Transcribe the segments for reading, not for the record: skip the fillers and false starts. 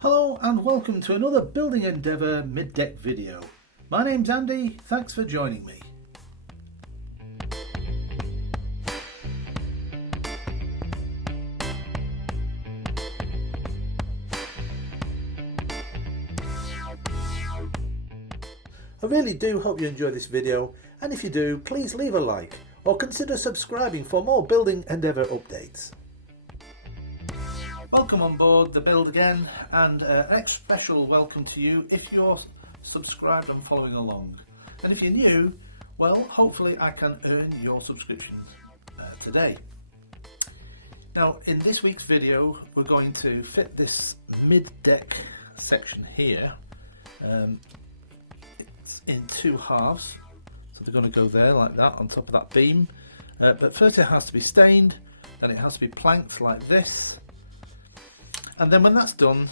Hello and welcome to another Building Endeavour mid-deck video. My name's Andy, thanks for joining me. I really do hope you enjoy this video, and if you do, please leave a like or consider subscribing for more Building Endeavour updates. Welcome on board the build again, and an extra special welcome to you if you're subscribed and following along. And if you're new, well, hopefully I can earn your subscription today. Now, in this week's video, we're going to fit this mid-deck section here. It's in two halves, so they're going to go there like that on top of that beam. But first it has to be stained, then it has to be planked like this. And then when that's done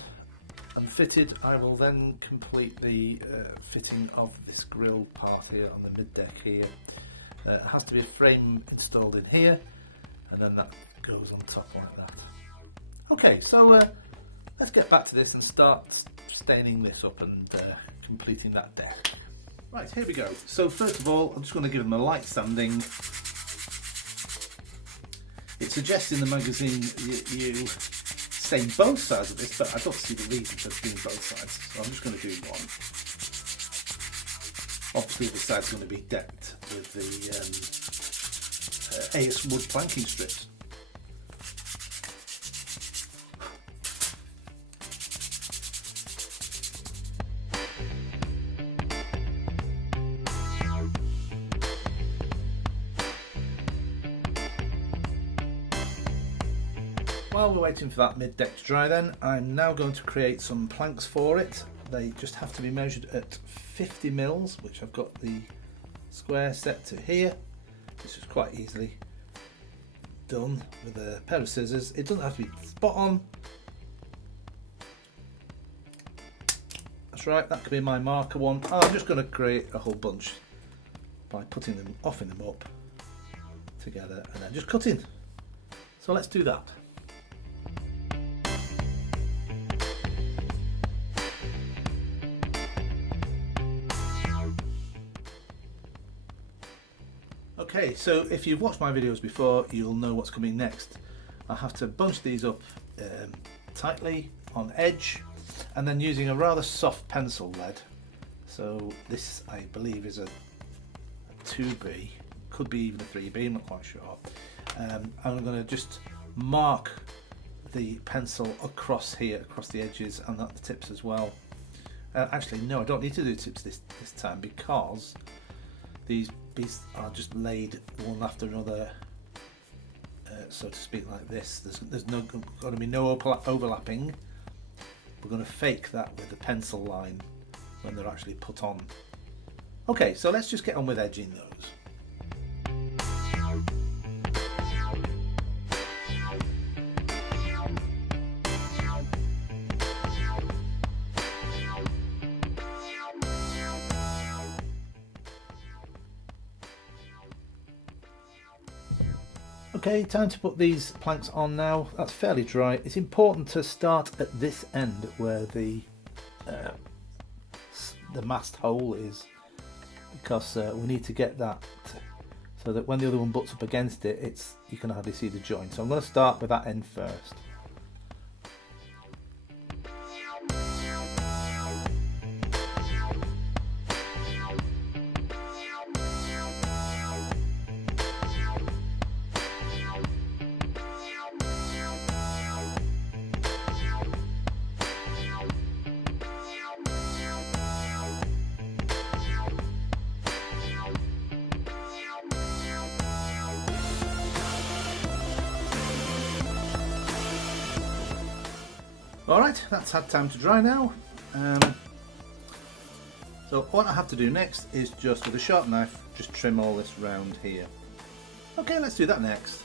and fitted, I will then complete the fitting of this grille part here on the mid-deck here. It has to be a frame installed in here, and then that goes on top like that. Okay, so let's get back to this and start staining this up and completing that deck. Right, here we go. So first of all, I'm just going to give them a light sanding. It suggests in the magazine you stain both sides of this, but I don't see the reason for doing both sides, so I'm just going to do one. Obviously the side's going to be decked with the AS wood planking strips. While we're waiting for that mid-deck to dry then, I'm now going to create some planks for it. They just have to be measured at 50 mils, which I've got the square set to here. This is quite easily done with a pair of scissors. It doesn't have to be spot on. That's right, that could be my marker one. I'm just going to create a whole bunch by putting them, offing them up together and then just cutting. So let's do that. Okay, so if you've watched my videos before, you'll know what's coming next. I have to bunch these up tightly on edge, and then using a rather soft pencil lead. So this, I believe, is a 2B, could be even a 3B, I'm not quite sure. I'm going to just mark the pencil across here, across the edges, and at the tips as well. Actually, no, I don't need to do tips this time, because these pieces are just laid one after another, so to speak, like this. There's no going to be no overlapping. We're going to fake that with the pencil line when they're actually put on. Okay, so let's just get on with edging those. Okay, time to put these planks on now. That's fairly dry. It's important to start at this end where the mast hole is, because we need to get that so that when the other one butts up against it, you can hardly see the joint. So I'm going to start with that end first. Alright, that's had time to dry now. So what I have to do next is just with a sharp knife, just trim all this round here. Okay, let's do that next.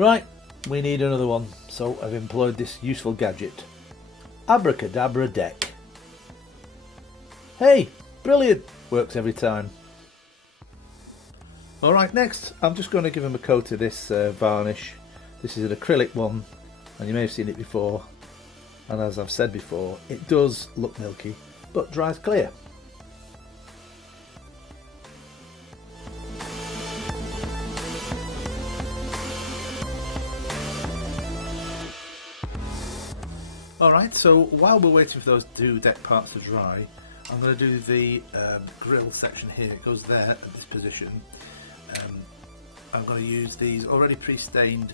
Right, we need another one, so I've employed this useful gadget. Abracadabra deck. Hey, brilliant! Works every time. Alright, next I'm just going to give him a coat of this varnish. This is an acrylic one, and you may have seen it before, and as I've said before, it does look milky but dries clear. Alright, so while we're waiting for those two deck parts to dry, I'm going to do the grill section here. It goes there at this position. I'm going to use these already pre-stained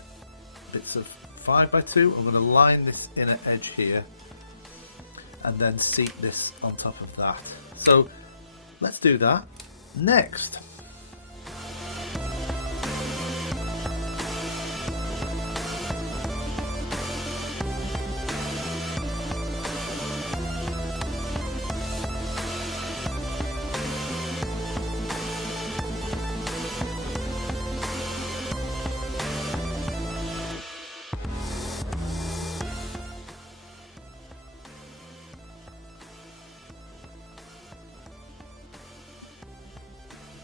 bits of 5x2. I'm going to line this inner edge here and then seat this on top of that. So let's do that next.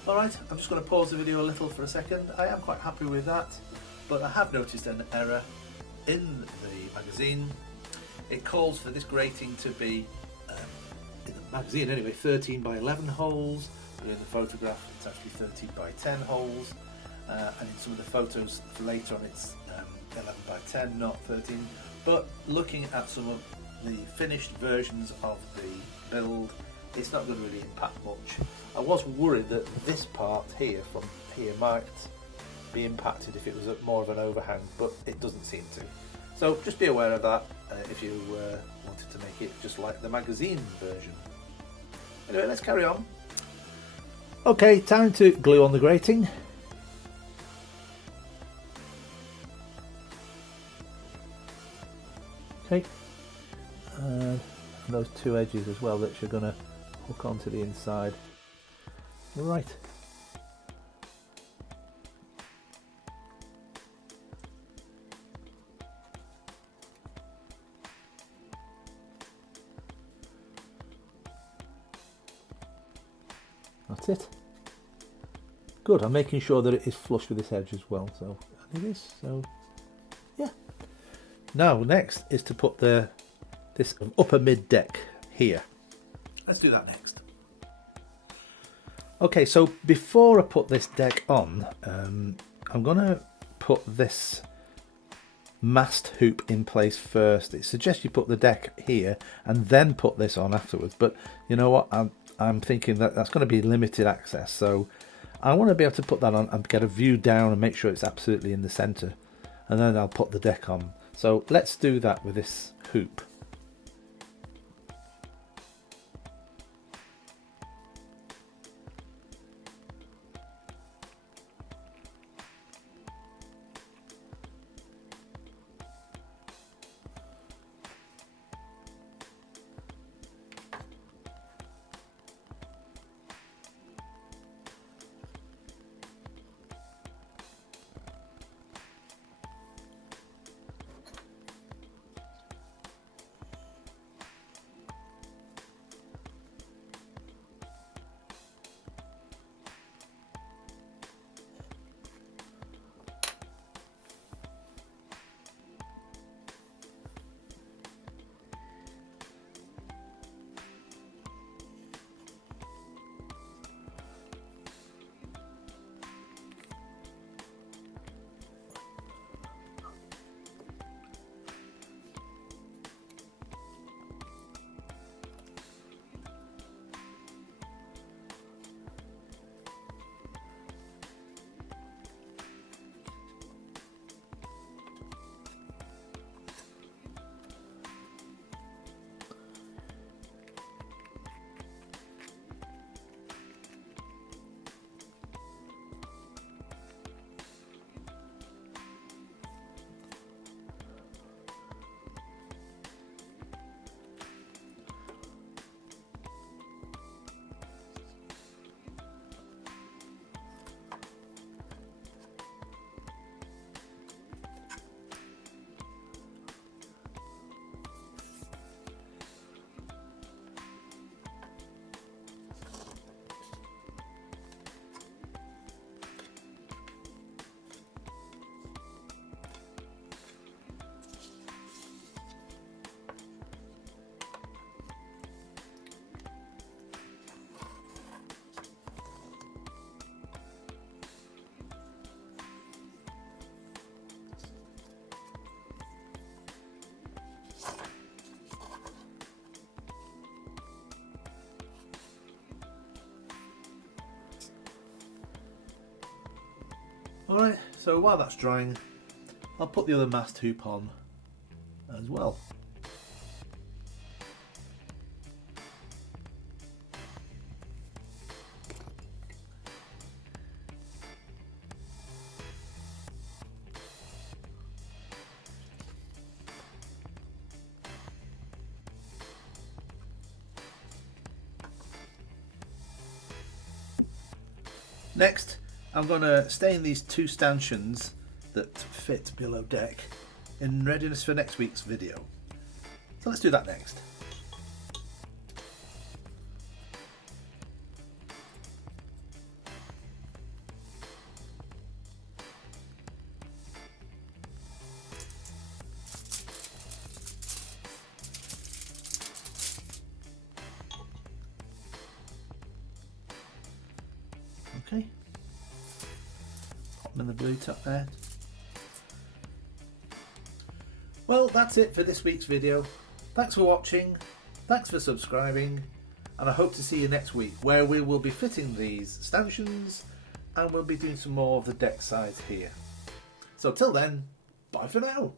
Alright, I'm just going to pause the video a little for a second. I am quite happy with that, but I have noticed an error in the magazine. It calls for this grating to be, in the magazine anyway, 13 by 11 holes, but in the photograph it's actually 13 by 10 holes, and in some of the photos later on it's 11 by 10, not 13. But looking at some of the finished versions of the build, it's not going to really impact much. I was worried that this part here from here might be impacted if it was more of an overhang, but it doesn't seem to. So just be aware of that if you wanted to make it just like the magazine version. Anyway, let's carry on. Okay, time to glue on the grating. Okay, and those two edges as well that you're going to hook onto the inside. Right. That's it. Good, I'm making sure that it is flush with this edge as well, so and it is, so yeah. Now next is to put this upper mid deck here. Let's do that next. Okay, so before I put this deck on, I'm going to put this mast hoop in place first. It suggests you put the deck here and then put this on afterwards, but you know what, I'm thinking that that's going to be limited access, so I want to be able to put that on and get a view down and make sure it's absolutely in the center, and then I'll put the deck on. So let's do that with this hoop. Alright, so while that's drying, I'll put the other mast hoop on as well. Next, I'm going to stain these two stanchions that fit below deck in readiness for next week's video. So let's do that next. Okay, pop them in the blue top there. Well, that's it for this week's video. Thanks for watching, thanks for subscribing, and I hope to see you next week where we will be fitting these stanchions and we'll be doing some more of the deck sides here. So till then, bye for now.